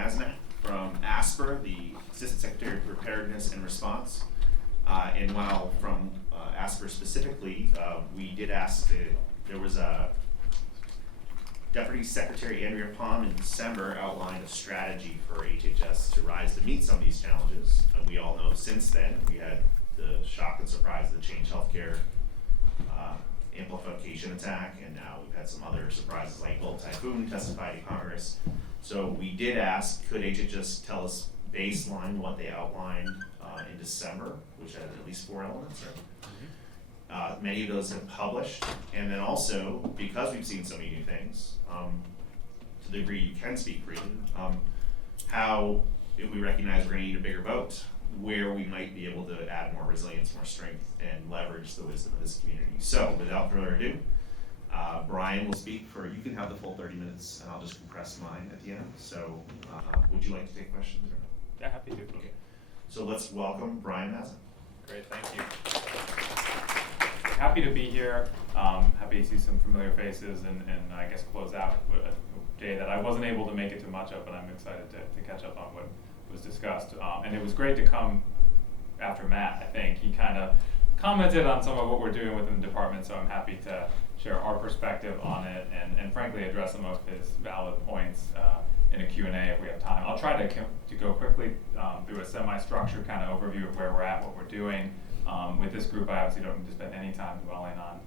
Mazanec from ASPR, the Assistant Secretary of Preparedness and Response. And while from ASPR specifically, we did ask there was a Deputy Secretary Andrea Palm in December outlined a strategy for HHS to rise to meet some of these challenges. We all know since then we had the shock and surprise of the Change Healthcare amplification attack, and now we've had some other surprises like Global Typhoon testified in Congress. So we did ask, could HHS tell us baseline what they outlined in December, which had at least 4 elements, right? Many of those have published, and then also, because we've seen so many new things, to the degree you can speak freely, how, if we recognize we're going to need a bigger boat, where we might be able to add more resilience, more strength, and leverage the wisdom of this community. So, without further ado, Brian will speak for, you can have the full 30 minutes, and I'll just compress mine at the end. So, would you like to take questions or no? Yeah, happy to. Okay. So let's welcome Brian Mazanec. Great, thank you. Happy to be here. Happy to see some familiar faces and I guess close out with a day that I wasn't able to make it to much of, but I'm excited to catch up on what was discussed. And it was great to come after Matt, I think. He kind of commented on some of what we're doing within the department, so I'm happy to share our perspective on it and frankly address some of his valid points in a Q&A if we have time. I'll try to go quickly through a semi-structured kind of overview of where we're at, what we're doing. With this group, I obviously don't need to spend any time dwelling on.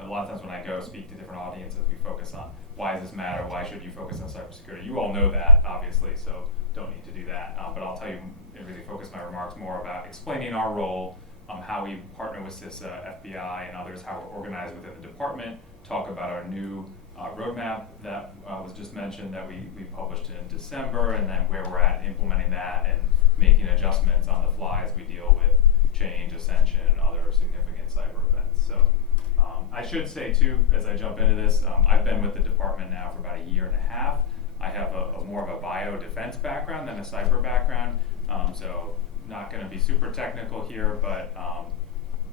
A lot of times when I go speak to different audiences, we focus on why does this matter, why should you focus on cybersecurity. You all know that, obviously, so don't need to do that. But I'll tell you and really focus my remarks more about explaining our role, how we partner with CISA, FBI, and others, how we're organized within the department, talk about our new roadmap that was just mentioned that we published in December, and then where we're at implementing that and making adjustments on the fly as we deal with change, ascension, and other significant cyber events. So I should say too, as I jump into this, I've been with the department now for about 1.5 years. I have a more of a bio-defense background than a cyber background, so not going to be super technical here, but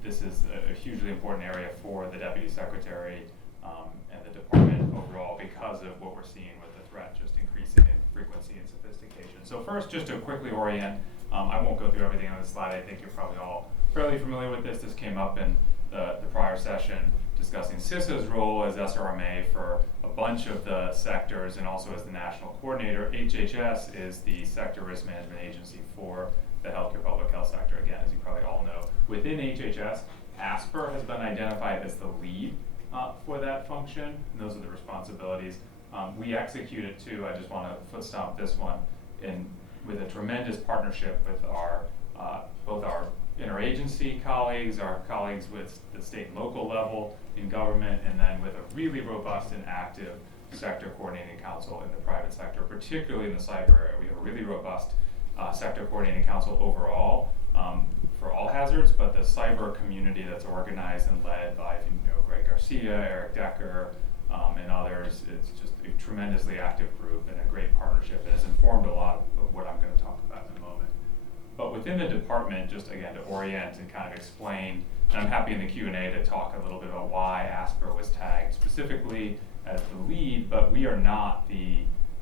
this is a hugely important area for the Deputy Secretary and the department overall because of what we're seeing with the threat just increasing in frequency and sophistication. So first, just to quickly orient, I won't go through everything on this slide. I think you're probably all fairly familiar with this. This came up in the prior session discussing CISA's role as SRMA for a bunch of the sectors and also as the national coordinator. HHS is the sector risk management agency for the healthcare public health sector, again, as you probably all know. Within HHS, ASPR has been identified as the lead for that function, and those are the responsibilities. We execute it too, I just want to foot stomp this one, with a tremendous partnership with our both our interagency colleagues, our colleagues with the state and local level in government, and then with a really robust and active sector coordinating council in the private sector, particularly in the cyber area. We have a really robust sector coordinating council overall for all hazards, but the cyber community that's organized and led by, if you know, Greg Garcia, Eric Decker, and others, it's just a tremendously active group and a great partnership that has informed a lot of what I'm going to talk about in a moment. But within the department, just again to orient and kind of explain, and I'm happy in the Q&A to talk a little bit about why ASPR was tagged specifically as the lead, but we are not the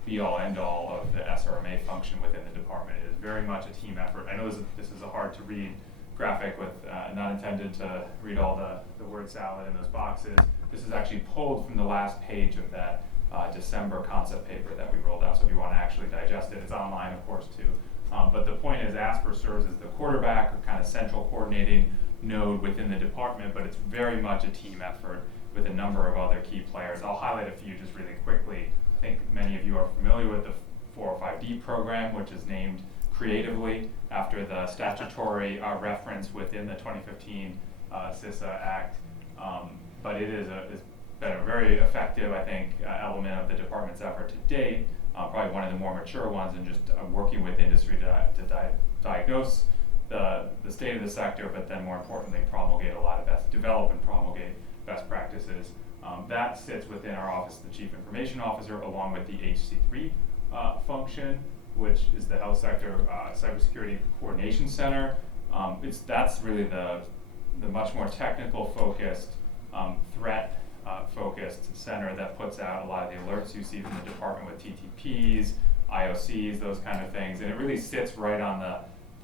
be-all, end-all of the SRMA function within the department. It is very much a team effort. I know this is a hard-to-read graphic with not intended to read all the word salad in those boxes. This is actually pulled from the last page of that December concept paper that we rolled out, so if you want to actually digest it, it's online, of course, too. But the point is ASPR serves as the quarterback or kind of central coordinating node within the department, but it's very much a team effort with a number of other key players. I'll highlight a few just really quickly. I think many of you are familiar with the 405D program, which is named creatively after the statutory reference within the 2015 CISA Act. But it is it's been a very effective, I think, element of the department's effort to date. Probably one of the more mature ones, and just working with industry to diagnose the state of the sector, but then more importantly, develop and promulgate best practices. That sits within our office, the Chief Information Officer, along with the HC3 function, which is the Health Sector Cybersecurity Coordination Center. That's really the much more technical focused, threat focused center that puts out a lot of the alerts you see from the department with TTPs, IOCs, those kind of things, and it really sits right on the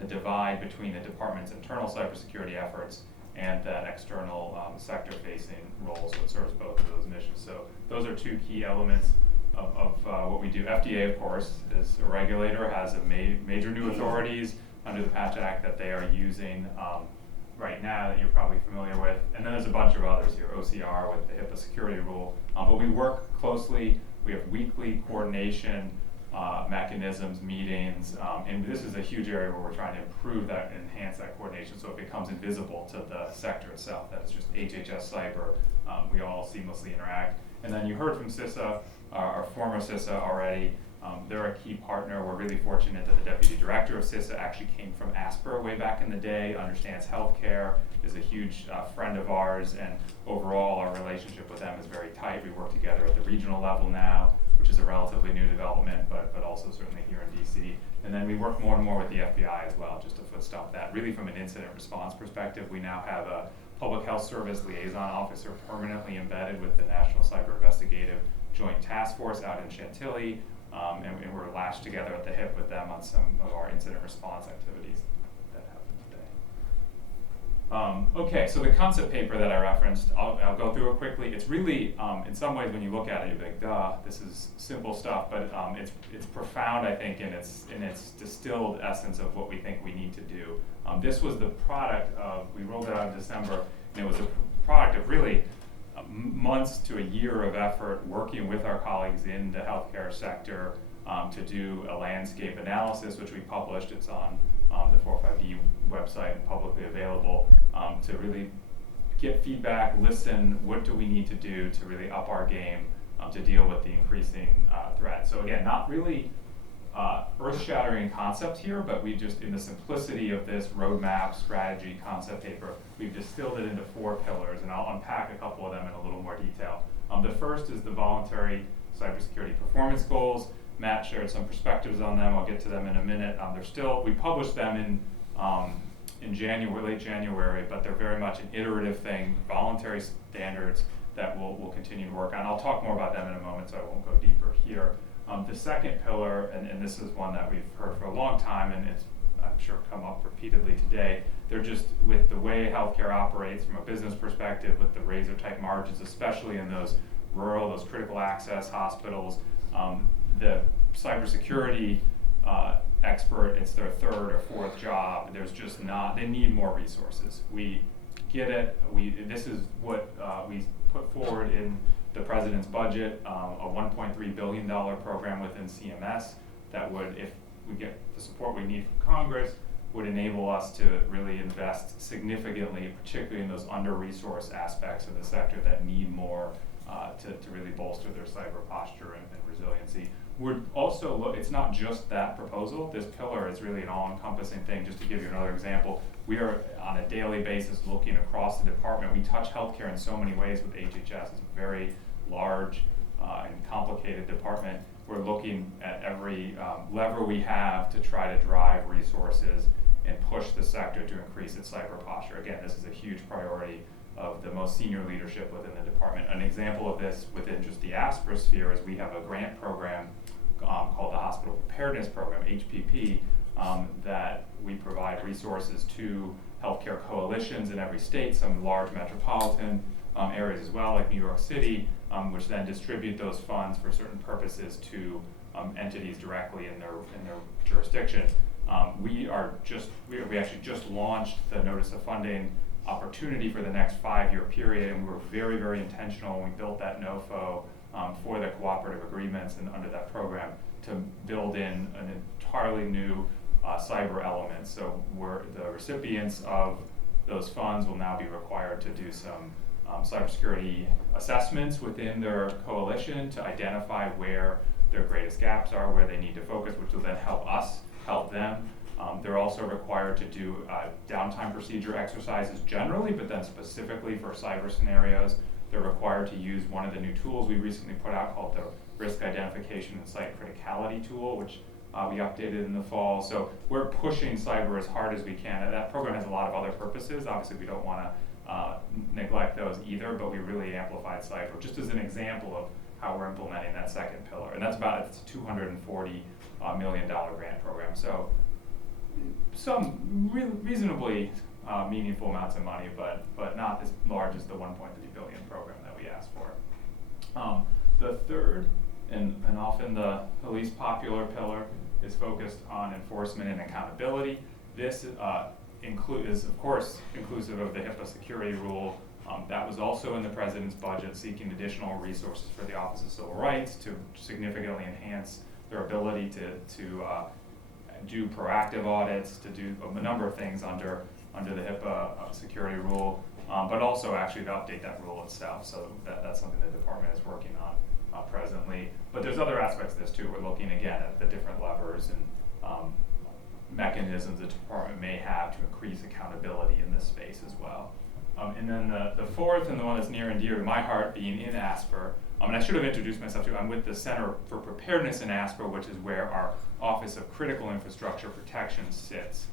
divide between the department's internal cybersecurity efforts and that external sector-facing role, so it serves both of those missions. So those are two key elements of what we do. FDA, of course, is a regulator, has a major new authorities under the Patch Act that they are using right now that you're probably familiar with. And then there's a bunch of others here, OCR with the HIPAA security rule. But we work closely, we have weekly coordination mechanisms, meetings, and this is a huge area where we're trying to improve that, enhance that coordination so it becomes invisible to the sector itself, that it's just HHS cyber, we all seamlessly interact. And then you heard from CISA, our former CISA already. They're a key partner. We're really fortunate that the deputy director of CISA actually came from ASPR way back in the day, understands healthcare, is a huge friend of ours, and overall our relationship with them is very tight. We work together at the regional level now, which is a relatively new development, but also certainly here in DC. And then we work more and more with the FBI as well, just to footstop that. Really from an incident response perspective, we now have a public health service liaison officer permanently embedded with the National Cyber Investigative Joint Task Force out in Chantilly, and we're lashed together at the hip with them on some of our incident response activities that happen today. Okay, so the concept paper that I referenced, I'll go through it quickly. It's really, in some ways, when you look at it, you're like, duh, this is simple stuff, but it's profound, I think, in its distilled essence of what we think we need to do. This was the product of, we rolled it out in December, and it was a product of really months to a year of effort working with our colleagues in the healthcare sector to do a landscape analysis, which we published. It's on the 45D website and publicly available, to really get feedback, listen, what do we need to do to really up our game to deal with the increasing threat. So again, not really earth-shattering concept here, but we just, in the simplicity of this roadmap, strategy, concept paper, we've distilled it into 4 pillars, and I'll unpack a couple of them in a little more detail. The first is the voluntary cybersecurity performance goals. Matt shared some perspectives on them. I'll get to them in a minute. They're still, we published them in January, late January, but they're very much an iterative thing, voluntary standards that we'll continue to work on. I'll talk more about them in a moment, so I won't go deeper here. The second pillar, and this is one that we've heard for a long time, and it's, I'm sure, come up repeatedly today. They're just, with the way healthcare operates from a business perspective, with the razor-type margins, especially in those rural, those critical access hospitals, the cybersecurity expert, it's their 3rd or 4th job. There's just not, they need more resources. We get it. This is what we put forward in the president's budget, a $1.3 billion program within CMS that would, if we get the support we need from Congress, would enable us to really invest significantly, particularly in those under-resourced aspects of the sector that need more to really bolster their cyber posture and resiliency. We're also, it's not just that proposal. This pillar is really an all-encompassing thing. Just to give you another example, we are on a daily basis looking across the department. We touch healthcare in so many ways with HHS. It's a very large and complicated department. We're looking at every lever we have to try to drive resources and push the sector to increase its cyber posture. Again, this is a huge priority of the most senior leadership within the department. An example of this within just the ASPR sphere is we have a grant program called the Hospital Preparedness Program, HPP, that we provide resources to healthcare coalitions in every state, some large metropolitan areas as well, like New York City, which then distribute those funds for certain purposes to entities directly in their jurisdiction. We actually just launched the notice of funding opportunity for the next 5-year period, and we were very, very intentional when we built that NOFO for the cooperative agreements and under that program to build in an entirely new cyber element. So the recipients of those funds will now be required to do some cybersecurity assessments within their coalition to identify where their greatest gaps are, where they need to focus, which will then help us help them. They're also required to do downtime procedure exercises generally, but then specifically for cyber scenarios, they're required to use one of the new tools we recently put out called the Risk Identification and Site Criticality tool, which we updated in the fall. So we're pushing cyber as hard as we can. And that program has a lot of other purposes. Obviously, we don't want to neglect those either, but we really amplified cyber just as an example of how we're implementing that second pillar. And that's about, it's a $240 million grant program. So some reasonably meaningful amounts of money, but not as large as the 1.3 billion program that we asked for. The third and often the least popular pillar is focused on enforcement and accountability. This is of course inclusive of the HIPAA security rule. That was also in the President's budget, seeking additional resources for the Office of Civil Rights to significantly enhance their ability to do proactive audits, to do a number of things under the HIPAA security rule, but also actually to update that rule itself. So that's something the department is working on presently. But there's other aspects of this too. We're looking again at the different levers and mechanisms the department may have to increase accountability in this space as well. And then the fourth, and the one that's near and dear to my heart, being in ASPR. And I should have introduced myself too. I'm with the Center for Preparedness in ASPR, which is where our Office of Critical Infrastructure Protection sits,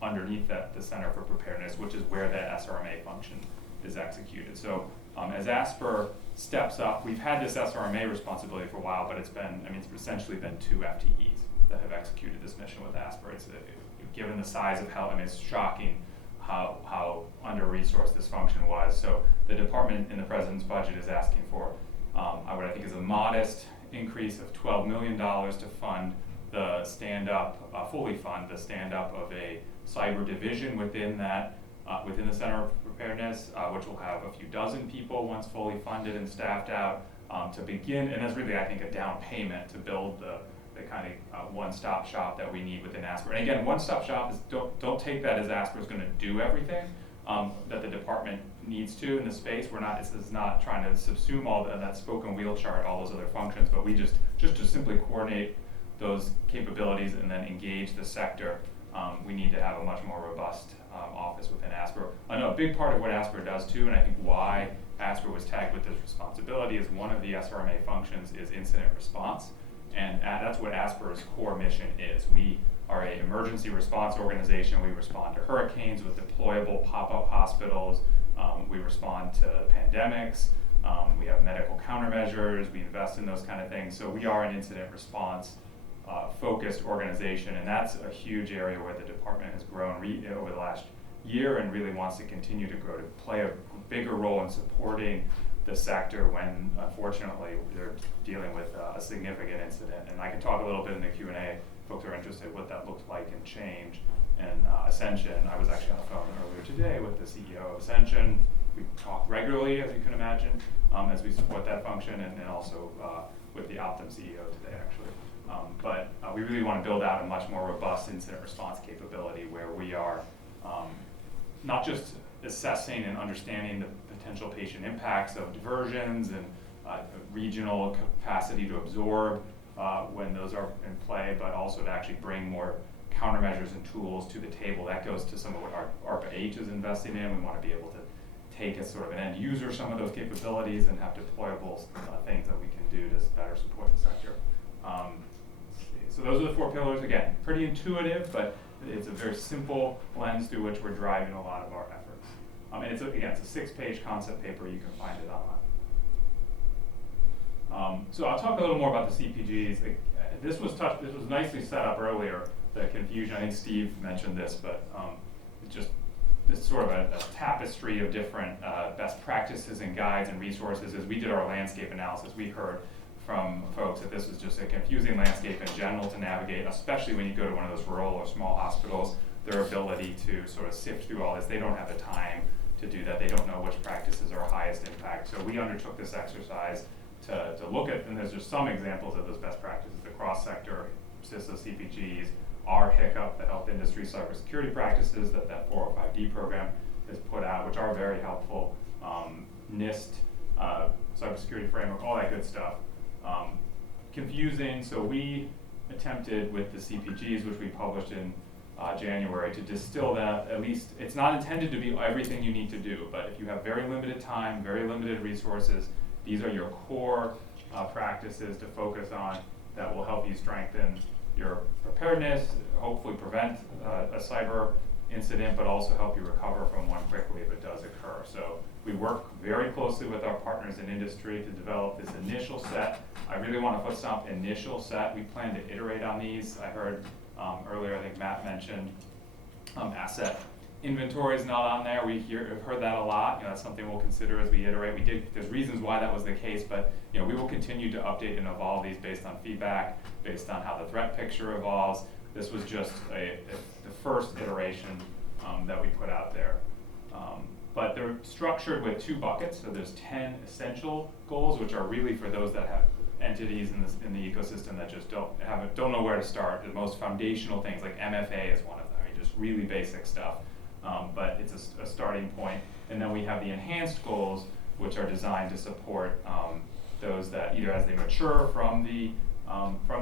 underneath the Center for Preparedness, which is where that SRMA function is executed. So as ASPR steps up, we've had this SRMA responsibility for a while, but it's essentially been 2 FTEs that have executed this mission with ASPR. Given the size of it's shocking how under-resourced this function was. So the department in the President's budget is asking for what I think is a modest increase of $12 million to fund the fully fund the stand-up of a cyber division within the Center of Preparedness, which will have a few dozen people once fully funded and staffed out to begin, and that's really, I think, a down payment to build the kind of one-stop shop that we need within ASPR. And again, one-stop shop is, don't take that as ASPR is going to do everything that the department needs to in the space. This is not trying to subsume all that spoken wheel chart, all those other functions, but we just to simply coordinate those capabilities and then engage the sector. We need to have a much more robust office within ASPR. I know a big part of what ASPR does too, and I think why ASPR was tagged with this responsibility is one of the SRMA functions is incident response. And that's what ASPR's core mission is. We are an emergency response organization. We respond to hurricanes with deployable pop-up hospitals. We respond to pandemics. We have medical countermeasures. We invest in those kind of things. So we are an incident response focused organization, and that's a huge area where the department has grown over the last year and really wants to continue to grow, to play a bigger role in supporting the sector when, unfortunately, they're dealing with a significant incident. And I can talk a little bit in the Q&A, folks are interested what that looked like in change. And Ascension, I was actually on the phone earlier today with the CEO of Ascension. We talk regularly, as you can imagine, as we support that function, and also with the Optum CEO today, actually. But we really want to build out a much more robust incident response capability where we are not just assessing and understanding the potential patient impacts of diversions and regional capacity to absorb when those are in play, but also to actually bring more countermeasures and tools to the table. That goes to some of what ARPA-H is investing in. We want to be able to take as sort of an end user some of those capabilities and have deployable things that we can do to better support the sector. So those are the 4 pillars. Again, pretty intuitive, but it's a very simple lens through which we're driving a lot of our efforts. And it's a 6-page concept paper. You can find it online. So I'll talk a little more about the CPGs. This was nicely set up earlier. The confusion. I think Steve mentioned this, but it's sort of a tapestry of different best practices and guides and resources. As we did our landscape analysis, we heard from folks that this was just a confusing landscape in general to navigate, especially when you go to one of those rural or small hospitals. Their ability to sort of sift through all this, they don't have the time to do that. They don't know which practices are highest impact. So we undertook this exercise to look at, and there's just some examples of those best practices, the cross-sector CISA CPGs, our HICCUP, the health industry cybersecurity practices that 405D program has put out, which are very helpful, NIST, cybersecurity framework, all that good stuff. Confusing, so we attempted with the CPGs, which we published in January, to distill that. At least it's not intended to be everything you need to do, but if you have very limited time, very limited resources, these are your core practices to focus on that will help you strengthen your preparedness, hopefully prevent a cyber incident, but also help you recover from one quickly if it does occur. So We work very closely with our partners in industry to develop this initial set. I really want to foot stomp initial set. We plan to iterate on these. I heard earlier, I think Matt mentioned asset inventory is not on there. We've heard that a lot. That's something we'll consider as we iterate. There's reasons why that was the case, but we will continue to update and evolve these based on feedback, based on how the threat picture evolves. This was just the first iteration that we put out there. But they're structured with 2 buckets. So there's 10 essential goals, which are really for those that have entities in the ecosystem that just don't know where to start. The most foundational things, like MFA is one of them. I mean, just really basic stuff. But it's a starting point. And then we have the enhanced goals, which are designed to support those that either as they mature from the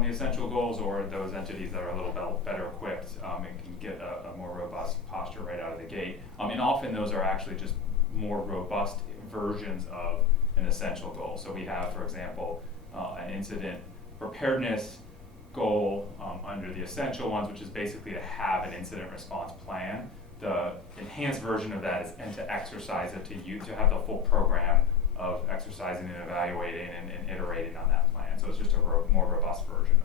essential goals, or those entities that are a little better equipped and can get a more robust posture right out of the gate. And often those are actually just more robust versions of an essential goal. So we have, for example, an incident preparedness goal under the essential ones, which is basically to have an incident response plan. The enhanced version of that is to exercise it, to have the full program of exercising and evaluating and iterating on that plan. So it's just a more robust version of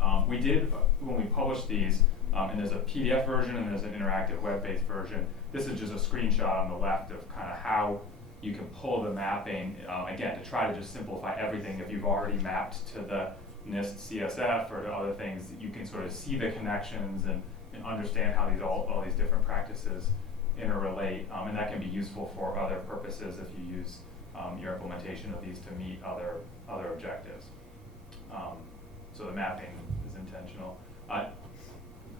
that. We did, when we published these, and there's a PDF version and there's an interactive web-based version. This is just a screenshot on the left of kind of how you can pull the mapping, again, to try to just simplify everything. If you've already mapped to the NIST CSF or to other things, you can sort of see the connections and understand how all these different practices interrelate, and that can be useful for other purposes if you use your implementation of these to meet other objectives. So the mapping is intentional.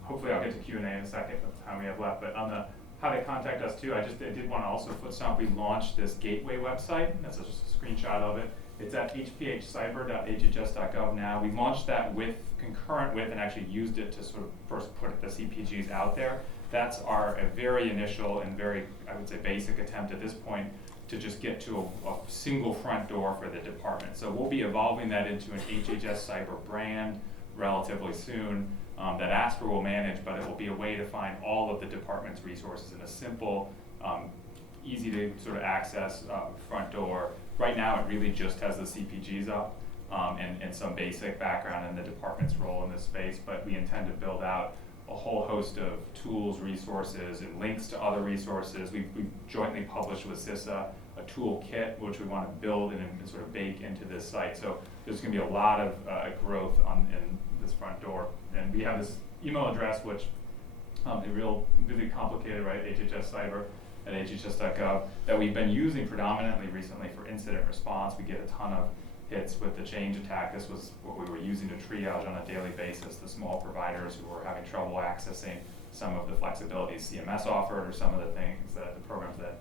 Hopefully I'll get to Q&A in a second with the time we have left, but on the how to contact us too, I did want to also foot stomp. We launched this gateway website. That's just a screenshot of it. It's at hphcyber.hhs.gov now. We launched that concurrent with and actually used it to sort of first put the CPGs out there. That's a very initial and very, I would say, basic attempt at this point to just get to a single front door for the department. So we'll be evolving that into an HHS Cyber brand relatively soon that ASPR will manage, but it will be a way to find all of the department's resources in a simple, easy to sort of access front door. Right now, it really just has the CPGs up and some basic background in the department's role in this space, but we intend to build out a whole host of tools, resources, and links to other resources. We've jointly published with CISA a toolkit, which we want to build and sort of bake into this site. So there's going to be a lot of growth in this front door. And we have this email address, which is really complicated, right? HHS Cyber at hhs.gov, that we've been using predominantly recently for incident response. We get a ton of hits with the change attack. This was what we were using to triage on a daily basis the small providers who were having trouble accessing some of the flexibilities CMS offered or some of the things that the programs that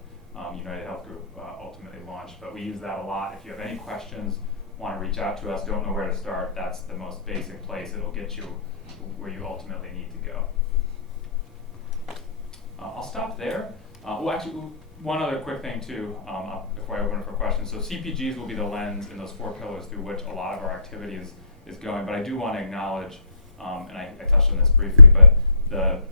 United Health Group ultimately launched. But we use that a lot. If you have any questions, want to reach out to us, don't know where to start, that's the most basic place. It'll get you where you ultimately need to go. I'll stop there. Well, actually, one other quick thing too, before I open it for questions. So CPGs will be the lens in those 4 pillars through which a lot of our activity is going. But I do want to acknowledge, and I touched on this briefly, but the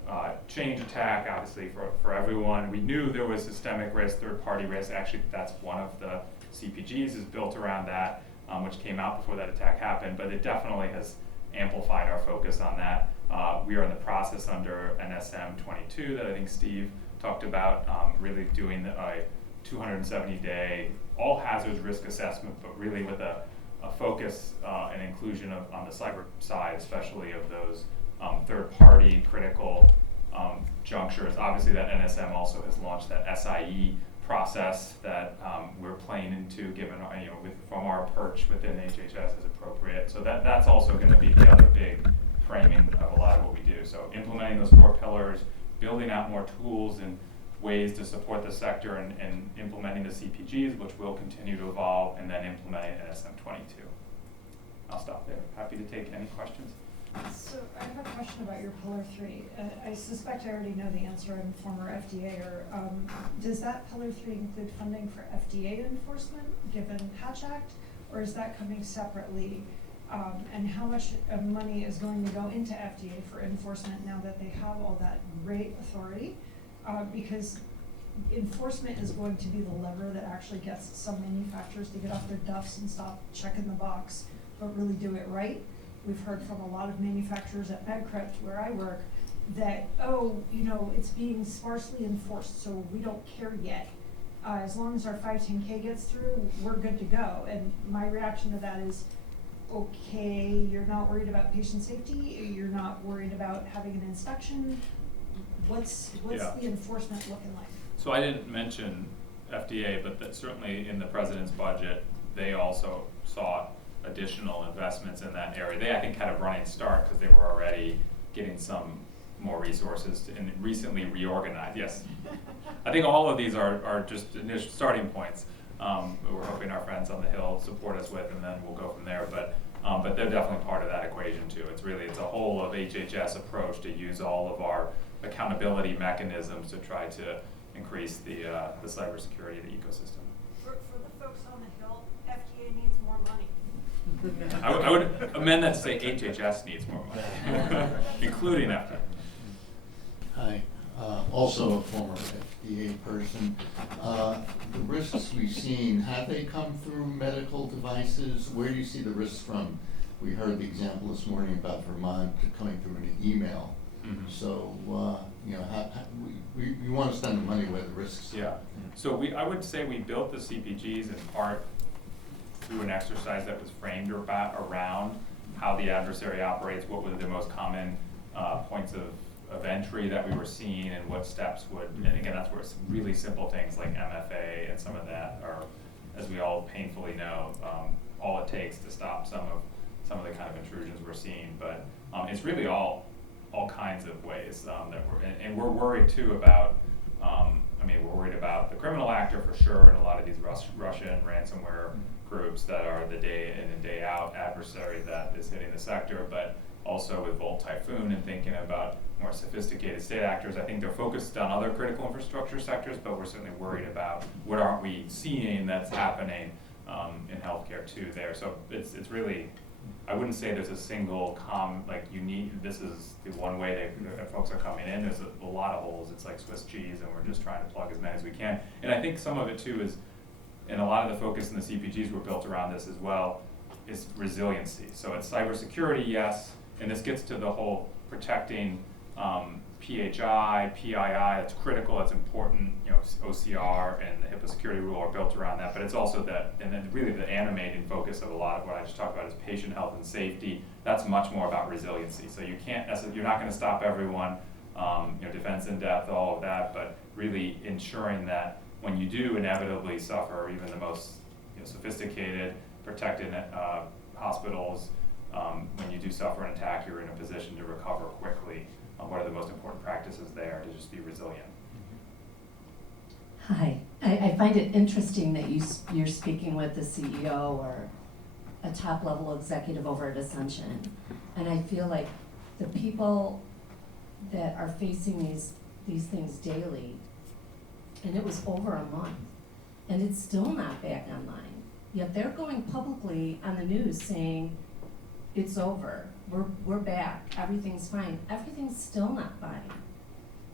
change attack, obviously for everyone, we knew there was systemic risk, third-party risk. Actually, that's one of the CPGs is built around that, which came out before that attack happened. But it definitely has amplified our focus on that. We are in the process under NSM 22 that I think Steve talked about, really doing a 270-day all hazards risk assessment, but really with a focus and inclusion on the cyber side, especially of those third-party critical junctures. Obviously, that NSM also has launched that SIE process that we're playing into, given from our perch within HHS as appropriate. So that's also going to be the other big framing of a lot of what we do. So implementing those 4 pillars, building out more tools and ways to support the sector, and implementing the CPGs, which will continue to evolve, and then implementing NSM 22. I'll stop there. Happy to take any questions. So I have a question about your Pillar 3. I suspect I already know the answer. I'm a former FDAer. Does that Pillar 3 include funding for FDA enforcement, given Hatch Act, or is that coming separately? And how much money is going to go into FDA for enforcement now that they have all that great authority? Because enforcement is going to be the lever that actually gets some manufacturers to get off their duffs and stop checking the box, but really do it right. We've heard from a lot of manufacturers at MedCrypt, where I work, that, it's being sparsely enforced, so we don't care yet. As long as our 510K gets through, we're good to go. And my reaction to that is, okay, you're not worried about patient safety, you're not worried about having an inspection. What's Yeah. the enforcement looking like? So I didn't mention FDA, but that certainly in the president's budget, they also sought additional investments in that area. They, I think, had a running start because they were already getting some more resources and recently reorganized. Yes, I think all of these are just initial starting points. We're hoping our friends on the Hill support us with, and then we'll go from there. But they're definitely part of that equation too. It's a whole of HHS approach to use all of our accountability mechanisms to try to increase the cybersecurity of the ecosystem. For the folks on the Hill, FDA needs more money. I would amend that to say HHS needs more money, including FDA. Hi, also a former FDA person. The risks we've seen, have they come through medical devices? Where do you see the risks from? We heard the example this morning about Vermont coming through an email. Mhm. So, we want to spend the money where the risks. Yeah. So I would say we built the CPGs in part through an exercise that was framed around how the adversary operates, what were the most common points of entry that we were seeing, and what steps would, and again, that's where it's really simple things like MFA and some of that are, as we all painfully know, all it takes to stop some of the kind of intrusions we're seeing. But it's really all kinds of ways that we're worried too about. We're worried about the criminal actor for sure, and a lot of these Russian ransomware groups that are the day in and day out adversary that is hitting the sector, but also with Volt Typhoon and thinking about more sophisticated state actors. I think they're focused on other critical infrastructure sectors, but we're certainly worried about what aren't we seeing that's happening in healthcare too there. So it's really, I wouldn't say there's a single this is the one way that folks are coming in. There's a lot of holes. It's like Swiss cheese, and we're just trying to plug as many as we can. And I think some of it too is, and a lot of the focus in the CPGs were built around this as well, is resiliency. So it's cybersecurity, yes, and this gets to the whole protecting PHI, PII, that's critical, that's important, OCR and the HIPAA security rule are built around that, but it's also that, and then really the animating focus of a lot of what I just talked about is patient health and safety. That's much more about resiliency. So you're not gonna stop everyone, defense in depth, all of that, but really ensuring that when you do inevitably suffer, even the most sophisticated, protected hospitals, when you do suffer an attack, you're in a position to recover quickly. What are the most important practices there to just be resilient? Hi, I find it interesting that you're speaking with the CEO or a top level executive over at Ascension. And I feel like the people that are facing these things daily, and it was over a month, and it's still not back online. Yet they're going publicly on the news saying, it's over, we're back, everything's fine. Everything's still not fine.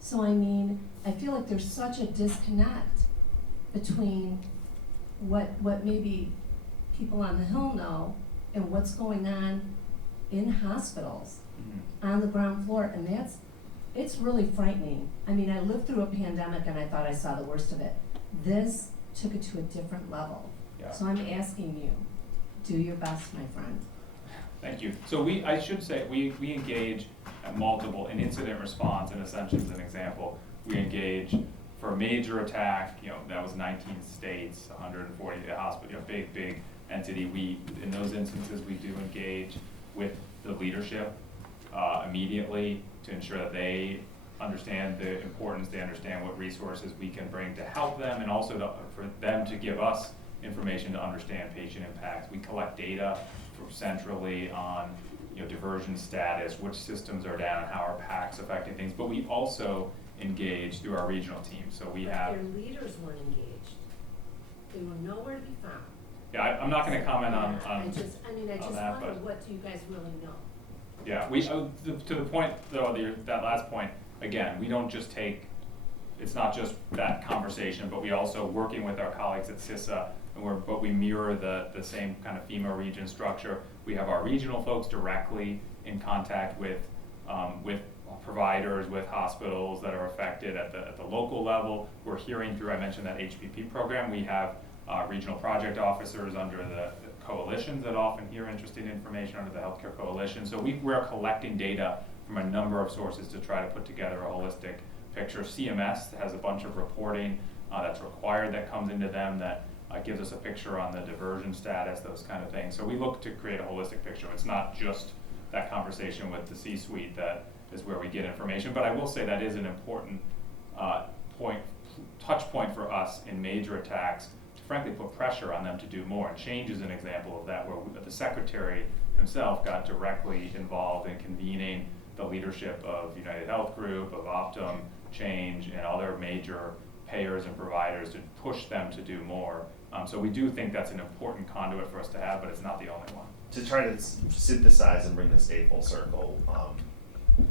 So I feel like there's such a disconnect between what maybe people on the Hill know and what's going on in hospitals on the ground floor, and it's really frightening. I lived through a pandemic and I thought I saw the worst of it. This took it to a different level. Yeah. So I'm asking you, do your best, my friend. Thank you. So I should say, we engage at multiple, in incident response, in Ascension as an example, we engage for a major attack, that was 19 states, 140 hospitals, big entity. In those instances, we do engage with the leadership immediately to ensure that they understand the importance, they understand what resources we can bring to help them, and also for them to give us information to understand patient impacts. We collect data centrally on diversion status, which systems are down, how are PACs affecting things, but we also engage through our regional team. So we have their leaders weren't engaged. They were nowhere to be found. Yeah, I'm not going to comment on I just that, wonder, but what do you guys really know? yeah, to the point though, that last point, again, we don't just take it's not just that conversation, but we also working with our colleagues at CISA, but we mirror the same kind of FEMA region structure. We have our regional folks directly in contact with providers, with hospitals that are affected at the local level. We're hearing through, I mentioned that HPP program, we have regional project officers under the coalitions that often hear interesting information under the healthcare coalition. So we're collecting data from a number of sources to try to put together a holistic picture. CMS has a bunch of reporting that's required that comes into them that gives us a picture on the diversion status, those kind of things. So we look to create a holistic picture. It's not just that conversation with the C-suite that is where we get information, but I will say that is an important touch point for us in major attacks to frankly put pressure on them to do more. And Change is an example of that, where the secretary himself got directly involved in convening the leadership of United Health Group, of Optum, Change, and other major payers and providers to push them to do more. So we do think that's an important conduit for us to have, but it's not the only one. To try to synthesize and bring this day full circle,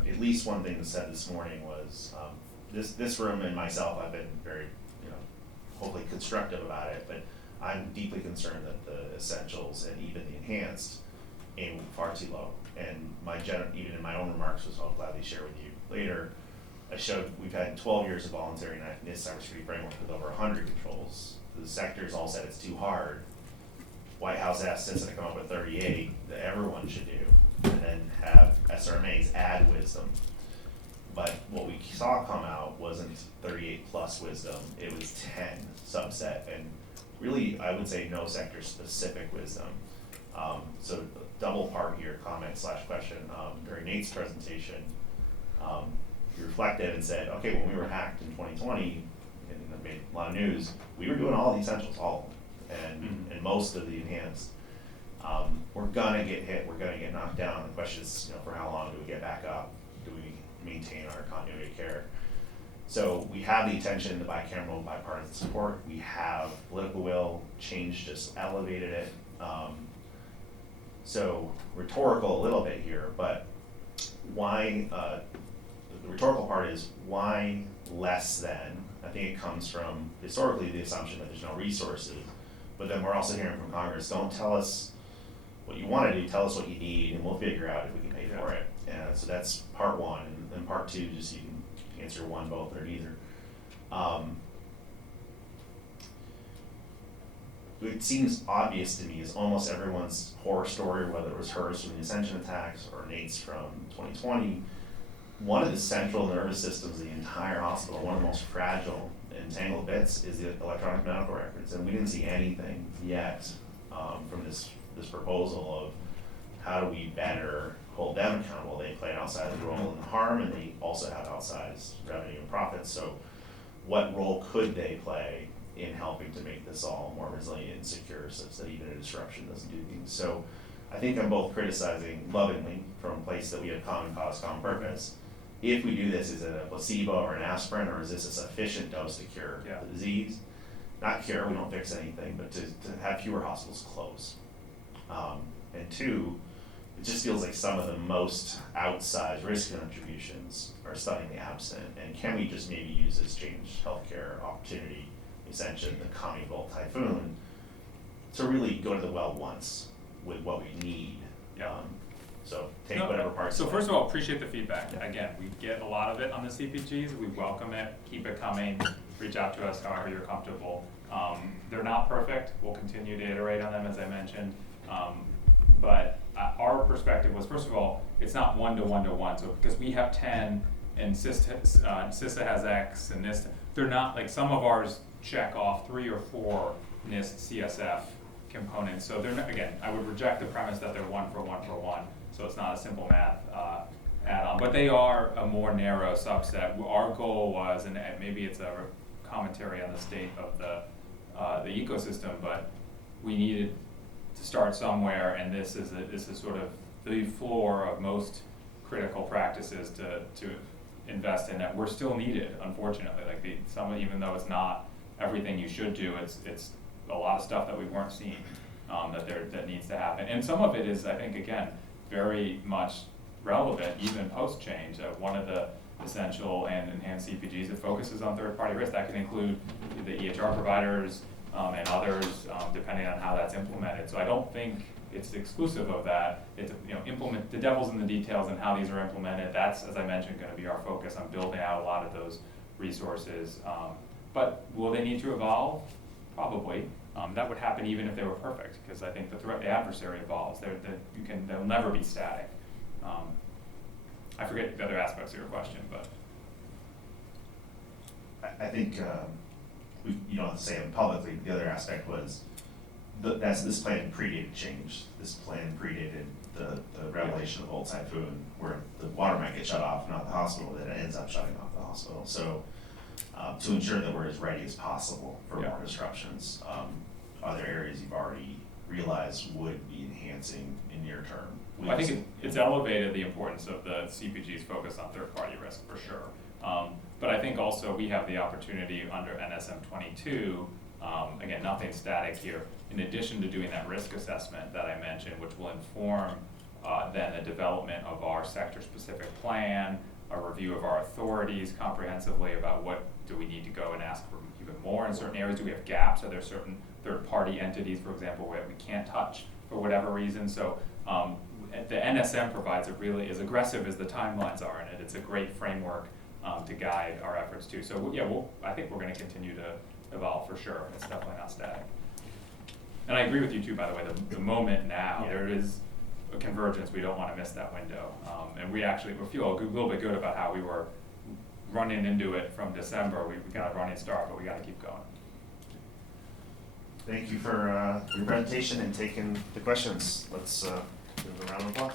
at least one thing that's said this morning was, this room and myself, I've been very, hopefully constructive about it, but I'm deeply concerned that the essentials and even the enhanced aim far too low. And even in my own remarks, which I'll gladly share with you later, I showed we've had 12 years of voluntary NIST cybersecurity framework with over 100 controls. The sectors all said it's too hard. White House asked CISA to come up with 38 that everyone should do, and then have SRMAs add wisdom. But what we saw come out wasn't 38 plus wisdom, it was 10 subset, and really, I would say no sector specific wisdom. So double part here, comment / question. During Nate's presentation, he reflected and said, okay, when we were hacked in 2020, and it made a lot of news, we were doing all the essentials, all of them, and most of the enhanced. We're gonna get hit, we're gonna get knocked down. The question is, for how long do we get back up? Do we maintain our continuity of care? So we have the attention, the bicameral, bipartisan support. We have political will. Change just elevated it. So rhetorical a little bit here, but why? The rhetorical part is why less than? I think it comes from historically the assumption that there's no resources, but then we're also hearing from Congress, don't tell us what you want to do, tell us what you need, and we'll figure out if we can pay for it. And so that's part one, and part two, just you can answer one, both, or neither. It seems obvious to me is almost everyone's horror story, whether it was hers from the Ascension attacks or Nate's from 2020, one of the central nervous systems of the entire hospital, one of the most fragile and tangled bits is the electronic medical records. And we didn't see anything yet from this proposal of how do we better hold them accountable. They play an outsized role in the harm, and they also have outsized revenue and profits. So what role could they play in helping to make this all more resilient and secure such that even a disruption doesn't do things? So I think I'm both criticizing lovingly from a place that we have common cause, common purpose. If we do this, is it a placebo or an aspirin, or is this a sufficient dose to cure the disease? Not cure, we don't fix anything, but to have fewer hospitals close. And two, it just feels like some of the most outsized risk contributions are stunningly absent. And can we just maybe use this Change Healthcare opportunity, Ascension, the Kami Bolt Typhoon, to really go to the well once with what we need? So take whatever parts. So first of all, appreciate the feedback. Again, we get a lot of it on the CPGs. We welcome it. Keep it coming. Reach out to us however you're comfortable. They're not perfect. We'll continue to iterate on them, as I mentioned. But our perspective was, first of all, it's not 1 to 1 to 1. So because we have 10 and CISA has X and NIST, they're not like some of ours check off 3 or 4 NIST CSF components. So they're not, again, I would reject the premise that they're 1 for 1 for 1. So it's not a simple math add-on, but they are a more narrow subset. Our goal was, and maybe it's a commentary on the state of the ecosystem, but we needed to start somewhere, and this is sort of the floor of most critical practices to invest in that we're still needed, unfortunately. Like even though it's not everything you should do, it's a lot of stuff that we weren't seeing that needs to happen, and some of it is, I think, again, very much relevant even post-change. One of the essential and enhanced CPGs, it focuses on third-party risk. That can include the EHR providers and others, depending on how that's implemented. So I don't think it's exclusive of that. It's, implement, the devil's in the details and how these are implemented. That's, as I mentioned, gonna be our focus on building out a lot of those resources. But will they need to evolve? Probably. That would happen even if they were perfect, because I think the adversary evolves. They'll never be static. I forget the other aspects of your question, but. I think, you don't have to say it publicly, the other aspect was, this plan predated change. This plan predated the revelation of Old Typhoon, where the water might get shut off, not the hospital, that it ends up shutting off the hospital. So, to ensure that we're as ready as possible for more disruptions, are there areas you've already realized would be enhancing in near term? Well, I think it's elevated the importance of the CPG's focus on third-party risk for sure. But I think also we have the opportunity under NSM 22, again, nothing static here, in addition to doing that risk assessment that I mentioned, which will inform then the development of our sector-specific plan, a review of our authorities comprehensively about what do we need to go and ask for even more in certain areas. Do we have gaps? Are there certain third-party entities, for example, where we can't touch for whatever reason? So the NSM provides as aggressive as the timelines are in it, it's a great framework to guide our efforts too. So yeah, I think we're going to continue to evolve for sure. It's definitely not static. And I agree with you too, by the way, the moment now, there is a convergence. We don't want to miss that window. And we feel a little bit good about how we were running into it from December. We got a running start, but we got to keep going. Thank you for your presentation and taking the questions. Let's give a round of applause.